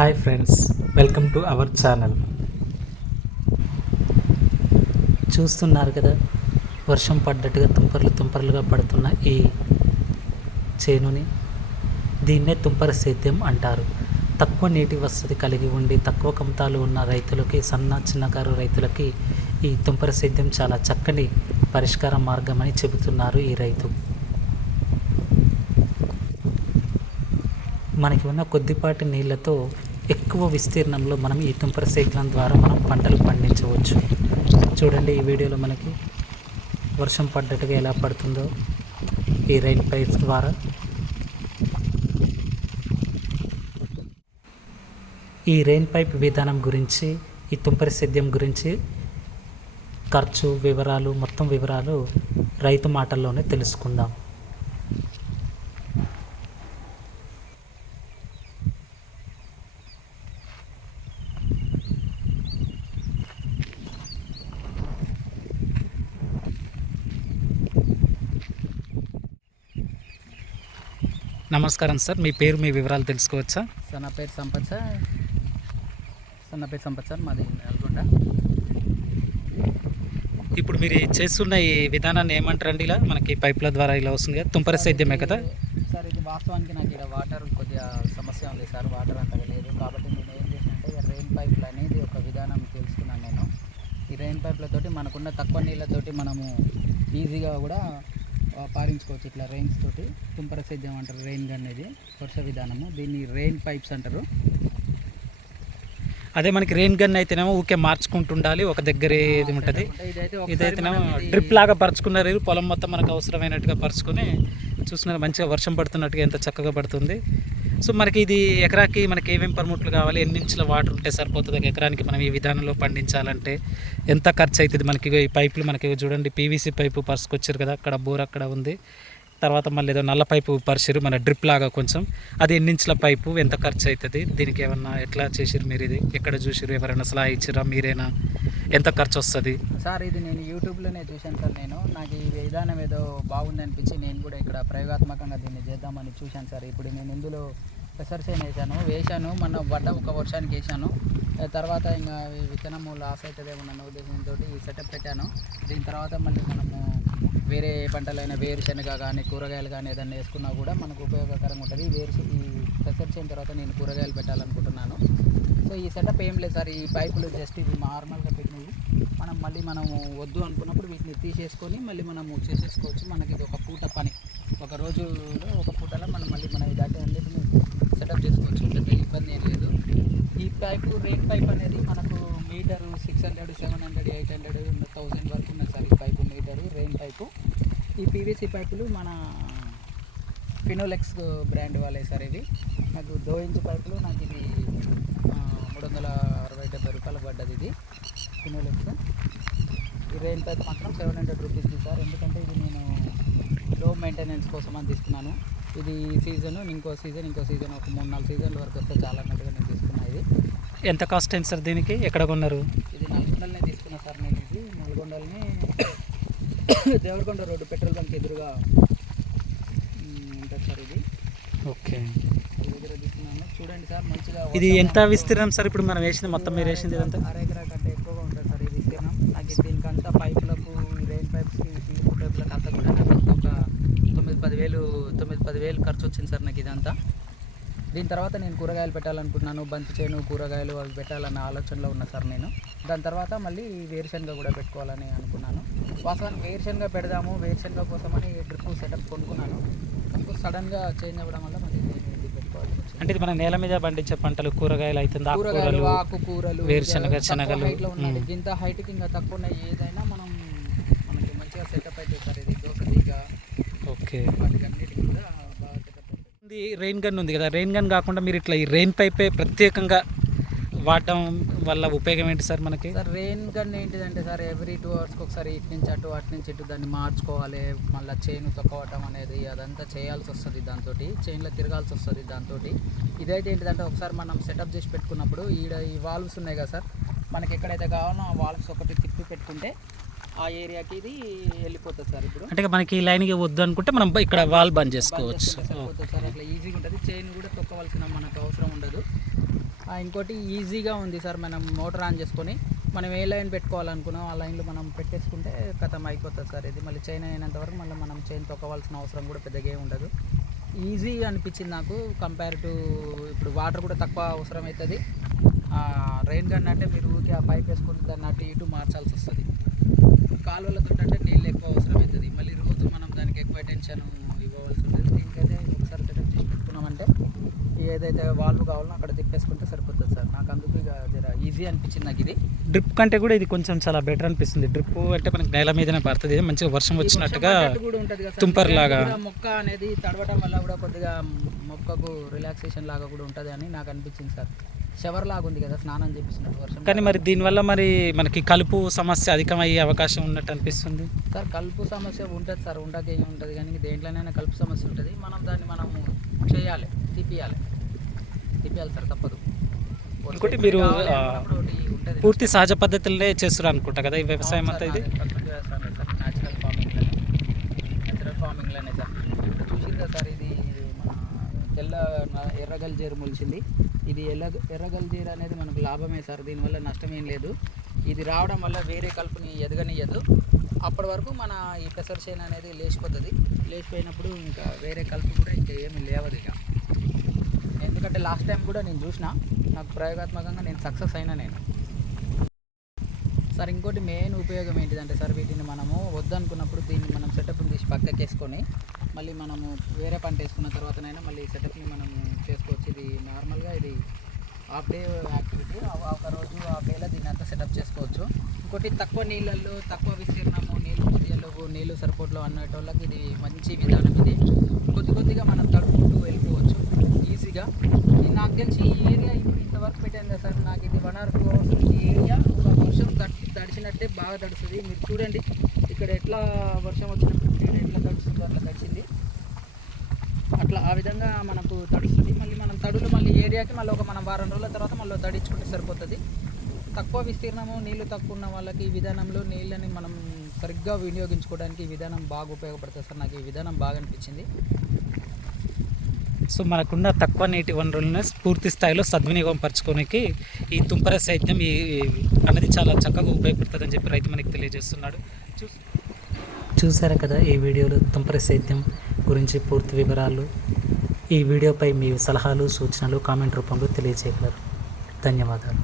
Hi friends welcome to our channel. చూస్తున్నారు కదా వర్షం పడ్డట్టుగా తుంపర్లు తుంపర్లుగా పడుతున్న ఈ చేనుని. దీన్నే తుంపర సేద్యం అంటారు. తక్కువ నీటి వసతి కలిగి ఉండి తక్కువ కమతాలు ఉన్న రైతులకి సన్న చిన్నకారు రైతులకి ఈ తుంపర సేద్యం చాలా చక్కని పరిష్కార మార్గం అని చెబుతున్నారు ఈ రైతు. మనకి ఉన్న కొద్దిపాటి నీళ్ళతో ఎక్కువ విస్తీర్ణంలో మనం ఈ తుంపర సేద్యం ద్వారా మనం పంటలు పండించవచ్చు. చూడండి ఈ వీడియోలో మనకి వర్షం పడ్డట్టుగా ఎలా పడుతుందో ఈ రైన్ పైప్స్ ద్వారా. ఈ రెయిన్ పైప్ విధానం గురించి ఈ తుంపరి సేద్యం గురించి ఖర్చు వివరాలు మొత్తం వివరాలు రైతు మాటల్లోనే తెలుసుకుందాం. నమస్కారం సార్ మీ పేరు మీ వివరాలు తెలుసుకోవచ్చా? సార్ నా పేరు సంపత్ సార్. సార్ నా పేరు సంపత్ సార్ మాది నల్గొండ. ఇప్పుడు మీరు చేస్తున్న ఈ విధానాన్ని ఏమంటారండి ఇలా? మనకి పైపుల ద్వారా ఇలా వస్తుంది కదా తుంపర సేద్యమే కదా? సార్ ఇది వాస్తవానికి నాకు ఇక్కడ వాటర్ కొద్దిగా సమస్య ఉంది సార్ వాటర్ అంతగా లేదు. కాబట్టి నేను ఏం చేసినంటే రెయిన్ పైపులు అనేది ఒక విధానం తెలుసుకున్నాను నేను. ఈ రెయిన్ పైపులతోటి మనకున్న తక్కువ నీళ్ళతోటి మనము ఈజీగా కూడా పారించుకోవచ్చు. ఇట్లా రెయిన్స్ తోటి తుంపర సేద్యం అంటారు రెయిన్ గన్ అనేది వర్ష విధానము. దీన్ని రెయిన్ పైప్స్ అంటారు. అదే మనకి రెయిన్ గన్ అయితేనేమో ఊకే మార్చుకుంటుండాలి ఒక దగ్గర ఏది ఉంటుంది. ఇదైతేనేమో డ్రిప్ లాగా పరుచుకున్నారు పొలం మొత్తం మనకు అవసరమైనట్టుగా పరుచుకొని చూస్తున్నారు మంచిగా వర్షం పడుతున్నట్టుగా ఎంత చక్కగా పడుతుంది. సో మనకి ఇది ఎకరాకి మనకి ఏమేమి పర్ముట్లు కావాలి? ఎన్ని ఇంచుల వాటర్ ఉంటే సరిపోతుంది? ఒక ఎకరానికి మనం ఈ విధానంలో పండించాలంటే ఎంత ఖర్చు అవుతుంది మనకి ఈ పైపులు మనకి చూడండి పీవీసీ పైపు పరుసుకొచ్చారు కదా అక్కడ బోర్ అక్కడ ఉంది. తర్వాత మళ్ళీ ఏదో నల్ల పైపు పరిచిరు మన డ్రిప్ లాగా కొంచెం. అది ఎన్నించుల పైపు? ఎంత ఖర్చు అవుతుంది దీనికి ఏమన్నా ఎట్లా చేసిరు మీరు ఇది? ఎక్కడ చూసిరు ఎవరైనా సలహా ఇచ్చిరా మీరేనా? ఎంత ఖర్చు వస్తుంది సార్ ఇది నేను యూట్యూబ్లోనే చూశాను సార్ నేను. నాకు ఈ విధానం ఏదో బాగుంది అనిపించి నేను కూడా ఇక్కడ ప్రయోగాత్మకంగా దీన్ని చేద్దామని చూశాను సార్. ఇప్పుడు నేను ఇందులో పెసరసేన వేసాను. వేశాను. మొన్న బట్ట ఒక వర్షానికి వేసాను తర్వాత ఇంకా విత్తనము లాస్ అవుతుందేమో అన్న ఉద్దేశంతో ఈ సెటప్ పెట్టాను. దీని తర్వాత మళ్ళీ మనము వేరే పంటలైన వేరుశనగ కానీ కూరగాయలు కానీ ఏదైనా వేసుకున్నా కూడా మనకు ఉపయోగకరంగా ఉంటుంది. వేరు ఈ పెసర్ చేసిన తర్వాత నేను కూరగాయలు పెట్టాలనుకుంటున్నాను. సో ఈ సెటప్ ఏం లేదు సార్. ఈ పైపులు జస్ట్ ఇవి నార్మల్గా పెట్టినవి. మనం మళ్ళీ మనము వద్దు అనుకున్నప్పుడు వీటిని తీసేసుకొని మళ్ళీ మనము చేసేసుకోవచ్చు. మనకి ఇది ఒక పూట పని. ఒక రోజులో ఒక పూటలో మనం మళ్ళీ మన దాటి అన్నిటిని సెటప్ చేసుకోవచ్చు పెద్ద ఇబ్బంది ఏం లేదు. ఈ పైపు రేట్ పైప్ అనేది మనకు metre six hundred seven hundred eight hundred thousand వరకు ఉన్నది సార్ ఈ పైపు మీటరు రెయిన్ పైపు ఈ పీవీసీ పైపులు మన ఫినోలెక్స్ బ్రాండ్ వాళ్ళే సార్ ఇవి. నాకు దో ఇంచ్ పైపులు నాకు ఇది మూడు వందల అరవై డెబ్బై రూపాయలు పడ్డది ఇది ఫినోలెక్స్ ఈ రెయిన్ పైప్ మాత్రం సెవెన్ హండ్రెడ్ రూపీస్ది సార్. ఎందుకంటే ఇది నేను లో మెయింటెనెన్స్ కోసం అని తీసుకున్నాను. ఇది సీజన్ ఇంకో సీజన్ ఇంకో సీజన్ ఒక మూడు నాలుగు సీజన్ల వరకు వస్తే చాలా అన్నట్టుగా నేను తీసుకున్నా ఇది. ఎంత కాస్ట్ అయింది సార్ దీనికి? ఎక్కడ కొన్నారు? ఇది నల్గొండలనే తీసుకున్నా సార్ నేను ఇది. నల్గొండలని దేవరకొండ రోడ్డు పెట్రోల్ బంక్ ఎదురుగా ఉంటుంది సార్ ఇది. ఓకే. దగ్గర తీసుకున్నాను. చూడండి సార్ మంచిగా ఇది ఎంత విస్తీర్ణం సార్? ఇప్పుడు మనం వేసింది మొత్తం మీరు వేసింది ఇదంతా? అర ఎకరా కంటే ఎక్కువగా ఉంటుంది సార్ ఈ విస్తీర్ణం. నాకు దీనికంతా పైపులకు రెయిన్ పైప్స్కి పీవీసీ పైపులకు అంతా కూడా నాకు అంతా ఒక తొమ్మిది పదివేలు తొమ్మిది పదివేలు ఖర్చు వచ్చింది సార్ నాకు ఇదంతా. దీని తర్వాత నేను కూరగాయలు పెట్టాలనుకుంటున్నాను బంతి చేను కూరగాయలు అవి పెట్టాలన్న ఆలోచనలో ఉన్నా సార్ నేను. దాని తర్వాత మళ్ళీ వేరుశనగ కూడా పెట్టుకోవాలని అనుకున్నాను. వాస్తవానికి వేరుశనగ పెడదాము వేరుశనగ కోసమని డ్రిప్ సెటప్ కొనుక్కున్నాను. ఇంకో సడన్గా చేంజ్ అవ్వడం వల్ల మళ్ళీ వచ్చింది. అంటే ఇది మన నేల మీద పండించే పంటలు కూరగాయలు అవుతుంది కూరగాయలు ఆకుకూరలు వేరుశనగ, శనగలు. ఇంత హైట్కి ఇంకా తక్కువ ఉన్నాయి ఏదైనా మనం మనకి మంచిగా సెటప్ అయితే సార్ ఇది దోశ తీగ ఓకే. రెయిన్ గన్ ఉంది కదా. రెయిన్ గన్ కాకుండా మీరు ఇట్లా ఈ రెయిన్ పైపే ప్రత్యేకంగా వాడటం వల్ల ఉపయోగం ఏంటి సార్ మనకి? సార్ రెయిన్ గన్ ఏంటిదంటే సార్ ఎవ్రీ టూ అవర్స్కి ఒకసారి ఇటు నుంచి అటు అటు నుంచి ఇటు దాన్ని మార్చుకోవాలి. మళ్ళీ చైన్ తొక్కవటం అనేది అదంతా చేయాల్సి వస్తుంది దాంతో చైన్లో తిరగాల్సి వస్తుంది దాంతో ఇదైతే ఏంటిదంటే ఒకసారి మనం సెటప్ చేసి పెట్టుకున్నప్పుడు ఈడ ఈ వాల్వ్స్ ఉన్నాయి కదా సార్ మనకి ఎక్కడైతే కావాలో ఆ వాల్వ్స్ ఒకటి తిప్పి పెట్టుకుంటే ఆ ఏరియాకి ఇది వెళ్ళిపోతుంది సార్ ఇప్పుడు. అంటే మనకి ఈ లైన్కి వద్దు అనుకుంటే మనం ఇక్కడ వాల్ బంద్ చేసుకోవచ్చు. సార్. అట్లా ఈజీగా ఉంటుంది. చైన్ కూడా తొక్కవలసిన మనకు అవసరం ఉండదు. ఇంకోటి ఈజీగా ఉంది సార్. మనం మోటార్ ఆన్ చేసుకొని మనం ఏ లైన్ పెట్టుకోవాలనుకున్నాం ఆ లైన్లో మనం పెట్టేసుకుంటే కథం అయిపోతుంది సార్. ఇది మళ్ళీ చైన్ అయినంత వరకు మళ్ళీ మనం చైన్ తొక్కవలసిన అవసరం కూడా పెద్దగా ఉండదు. ఈజీ అనిపించింది నాకు కంపేర్ టు ఇప్పుడు వాటర్ కూడా తక్కువ అవసరం అవుతుంది. రెయిన్ గన్ అంటే మీరు ఊరికే ఆ పైప్ వేసుకొని దాన్ని అటు ఇటు మార్చాల్సి వస్తుంది. కాలువలతో అంటే నీళ్ళు ఎక్కువ అవసరం అవుతుంది. మళ్ళీ రోజు మనం దానికి ఎక్కువ అటెన్షన్ ఇవ్వవలసి ఉంటుంది. దీనికైతే ఒకసారి సెటప్ చేసి పెట్టుకున్నామంటే ఏదైతే వాల్వ్ కావాలో అక్కడ తిప్పేసుకుంటే సరిపోతుంది సార్. నాకు అందుకు ఇక జర ఈజీ అనిపించింది నాకు ఇది. డ్రిప్ కంటే కూడా ఇది కొంచెం చాలా బెటర్ అనిపిస్తుంది. డ్రిప్ అంటే మనకి నేల మీదనే పడుతుంది మంచిగా వర్షం వచ్చినట్టుగా. తుంపర్లాగా. కూడా మొక్క అనేది తడవడం వల్ల కూడా కొద్దిగా మొక్కకు రిలాక్సేషన్ లాగా కూడా ఉంటుంది అని నాకు అనిపించింది సార్. షవర్ లాగా ఉంది కదా స్నానం చేపిస్తున్నట్టు వర్షం. కానీ మరి దీనివల్ల మరి మనకి కలుపు సమస్య అధికమయ్యే అవకాశం ఉన్నట్టు అనిపిస్తుంది? సార్ కలుపు సమస్య ఉంటుంది సార్ ఉండకే ఉంటుంది కానీ దేంట్లోనైనా కలుపు సమస్య ఉంటుంది. మనం దాన్ని మనము చేయాలి తిప్పియాలి. తిప్పియాలి సార్ తప్పదు. ఇంకోటి మీరు, పూర్తి సహజ పద్ధతులనే చేస్తున్నారు అనుకుంటా కదా ఈ వ్యవసాయం అంతా ఇది? న్యాచురల్ ఫార్మింగ్ న్యాచురల్ ఫార్మింగ్లోనే సార్. చూసిందా సార్ ఇది మన తెల్ల న- ఎర్రగల్జీరు మొలిచింది. ఇది ఎర్ర ఎర్రగల్జీర అనేది మనకు లాభమే సార్ దీనివల్ల నష్టం ఏం లేదు. ఇది రావడం వల్ల వేరే కలుపుని ఎదగనియదు అప్పటి వరకు మన ఈ పెసర చేను అనేది లేచిపోతుంది. లేచిపోయినప్పుడు ఇంకా వేరే కలుపు కూడా ఇంకా ఏమీ లేవదు ఇక. ఎందుకంటే లాస్ట్ టైం కూడా నేను చూసిన నాకు ప్రయోగాత్మకంగా నేను సక్సెస్ అయినా నేను. సార్ ఇంకోటి మెయిన్ ఉపయోగం ఏంటిదంటే సార్ వీటిని మనము వద్దనుకున్నప్పుడు దీన్ని మనం సెటప్ని తీసి పక్కకి వేసుకొని మళ్ళీ మనము వేరే పంట వేసుకున్న తర్వాతనైనా మళ్ళీ సెటప్ని మనం చేసుకోవచ్చు. ఇది నార్మల్గా ఇది హాఫ్ డే యాక్టివిటీ ఒక రోజు హాఫ్ డేలో దీన్ని అంతా సెటప్ చేసుకోవచ్చు. ఇంకోటి తక్కువ నీళ్ళల్లో తక్కువ విస్తీర్ణము నీళ్ళు కొద్దిగా నీళ్ళు నీళ్ళు సరిపోట్లో వాళ్ళకి ఇది మంచి విధానం ఇది. కొద్ది కొద్దిగా మనం తడుపుకుంటూ వెళ్ళిపోవచ్చు. ఈజీగా. ఇది నాకు తెలిసి ఈ ఏరియా ఇప్పుడు ఇంతవరకు పెట్టాను కదా సార్ నాకు ఇది వన్ ఆర్ టూ అవర్స్ ఈ ఏరియా ఒక తడిచినట్టే బాగా తడుస్తుంది. మీరు చూడండి ఇక్కడ ఎట్లా వర్షం వచ్చినప్పుడు ఎట్లా తడుస్తుందో అట్లా తడిచింది. అట్లా ఆ విధంగా మనకు తడుస్తుంది. మళ్ళీ మనం తడులు మళ్ళీ ఏరియాకి మళ్ళీ ఒక మనం వారం రోజుల తర్వాత మళ్ళీ తడించుకుంటే సరిపోతుంది. తక్కువ విస్తీర్ణము నీళ్ళు తక్కువ ఉన్న వాళ్ళకి ఈ విధానంలో నీళ్ళని మనం సరిగ్గా వినియోగించుకోవడానికి ఈ విధానం బాగా ఉపయోగపడుతుంది సార్. నాకు ఈ విధానం బాగా అనిపించింది. సో మనకున్న తక్కువ నీటి వనరులను పూర్తి స్థాయిలో సద్వినియోగం పరచుకోనికి ఈ తుంపర సేద్యం ఈ అనేది చాలా చక్కగా ఉపయోగపడుతుందని చెప్పి రైతు మనకి తెలియజేస్తున్నాడు. చూ చూసారా కదా ఈ వీడియోలో తుంపర సేద్యం గురించి పూర్తి వివరాలు. ఈ వీడియోపై మీ సలహాలు సూచనలు కామెంట్ రూపంలో తెలియజేయగలరు. ధన్యవాదాలు.